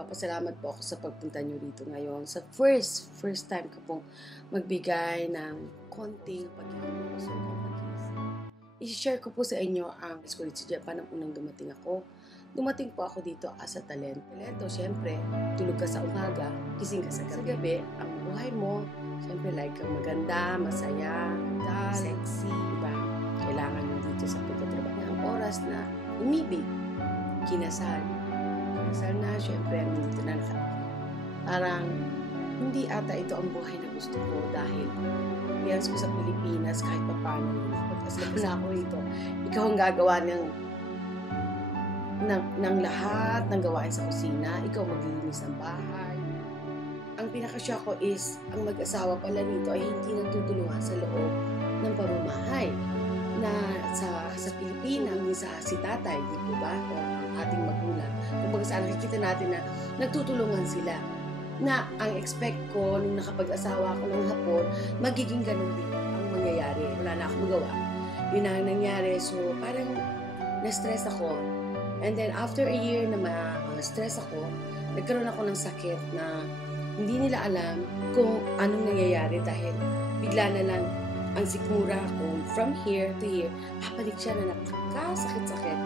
nagpapasalamat po ako sa pagpunta nyo dito ngayon. Sa first time ko pong magbigay ng konting pagkakapuso. I-share ko po sa inyo ang school sa Japan ng unang dumating ako. Dumating po ako dito as a talent. Talento, syempre, tulog ka sa umaga, gising ka sa gabi. Ang buhay mo, syempre like kang maganda, masaya, sexy, diba? Kailangan mo dito sa pagtatrabaho ng oras na umibig, kinasal. Kinasal na, syempre, nandito na parang hindi ata ito ang buhay na gusto ko dahil yes ko sa Pilipinas kahit pa paano pag-asal na ako rito. Ikaw ang gagawa ng lahat ng gawain sa kusina. Ikaw maglilinis ng bahay. Ang pinaka-shock ko is ang mag-asawa pala nito ay hindi nagtutulungan sa loob ng pamamahay na sa Pilipinas, si tatay, di po ba? O ang ating magulang. Kung baga saan nakikita natin na nagtutulungan sila. Na ang expect ko nung nakapag-asawa ako ng hapon, magiging ganun din ang mangyayari. Wala na akong magawa. Yun ang nangyari. So, parang na-stress ako. And then, after a year na ma-stress ako, nagkaroon ako ng sakit na hindi nila alam kung anong nangyayari dahil bigla na lang ang sikmura ko from here to here, papalit siya na nakakasakit-sakit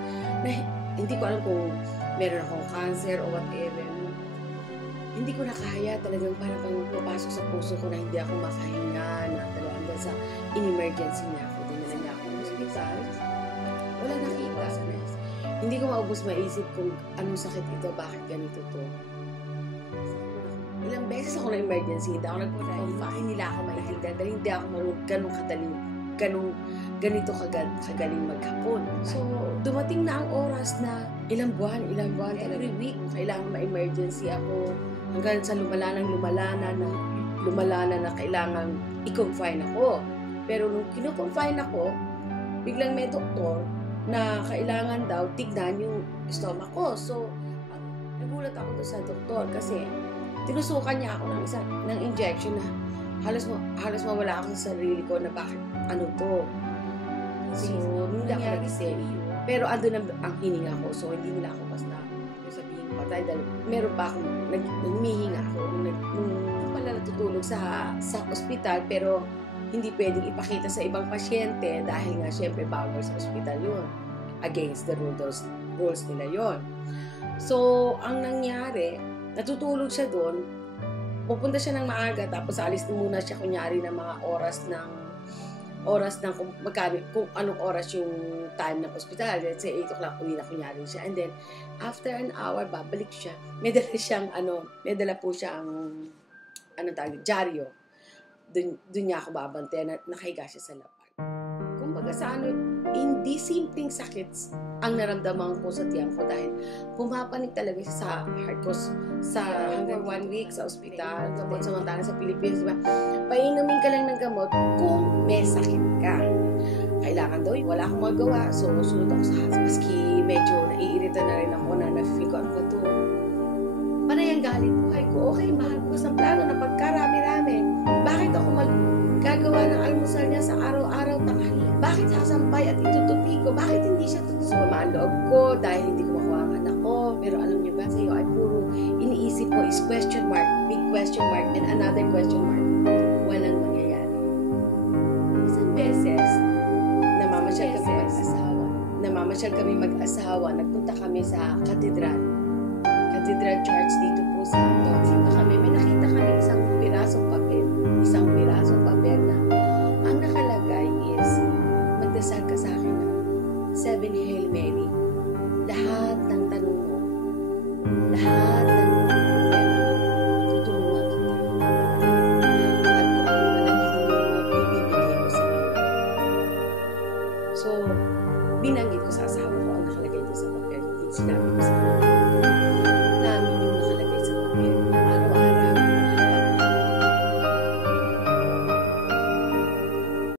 na hindi ko alam kung meron akong cancer o whatever. Hindi ko nakaya talagang para pang mapasok sa puso ko na hindi ako makahinga na talagang sa in-emergency niya ako. Dinala niya ako ng hospital. Wala nakita. Hindi ko maubos maisip kung anong sakit ito, bakit ganito to. Ilang beses ako na emergency, hindi ako nagpa-confine, nila ako maintindihan dahil hindi ako marunong ganito kagaling maghapon. So, dumating na ang oras na ilang buwan, every week, kailangan ma-emergency ako. Hanggang sa lumala na kailangan i-confine ako. Pero nung kino-confine ako, biglang may doktor na kailangan daw tignan yung stomach ko. So, nagulat ako doon sa doktor kasi tinusukan niya ako ng injection na halos mawala ako sa sarili ko na bakit ano to. So, hindi ako nagising. Pero andun ang hininga ko. So, hindi nila ako basta sabihin patay dahil meron pa akong nagmihinga ako nung pala natutulog sa ospital pero hindi pwedeng ipakita sa ibang pasyente dahil nga syempre bawal sa ospital yun. Against the rules nila yun. So, ang nangyari, natutulog siya doon, pupunta siya ng maaga tapos alis na muna siya kunyari ng mga oras ng kung anong oras yung time ng hospital. Let's say 8 o'clock uwi na kunyari siya. And then, after an hour, babalik siya. May dala po siyang dyaryo. Doon niya ako babantayan, nakahiga siya sa lapag. Kumbaga sa hindi simpleng sakit ang naramdaman ko sa tiyan ko dahil pumapanik talaga siya sa heart ko hanggang 1 week sa ospital. Tapos samantala sa Pilipinas, diba? Painumin ka lang ng gamot kung may sakit ka. Kailangan daw, wala akong magawa. So, sunod ako sa hospital. Maski medyo naiirita na rin ako na na-feel ko, ano ba ito? Panay ang galit buhay ko. Okay, mahal ko sa plano na pagkarami-rami. Bakit ako gagawa ng almusal niya sa araw-araw tanghali? Bakit sasampay at itutupi ko? Bakit hindi siya tutupi? Sumamaan loob ko dahil hindi ko makuha ang anak ko. Pero alam niyo ba, sa'yo ay puro iniisip ko is question mark, big question mark, and another question mark. Walang mangyayari. Isang beses, namamasyal kami mag-asawa. Nagpunta kami sa Cathedral Church dito po sa Toronto kami. May nakita kami isang pirasong papel na ang nakalagay is magdasal ka sa akin ng 7 Hail Mary. Lahat ng tanong mo, lahat ng tutulungan kita. At kung ano man ang hiningi mo, ibibigay ko sa iyo. So, binanggit ko sa asawa ko ang nakalagay doon sa papel. Sinabi ko sa kanya namin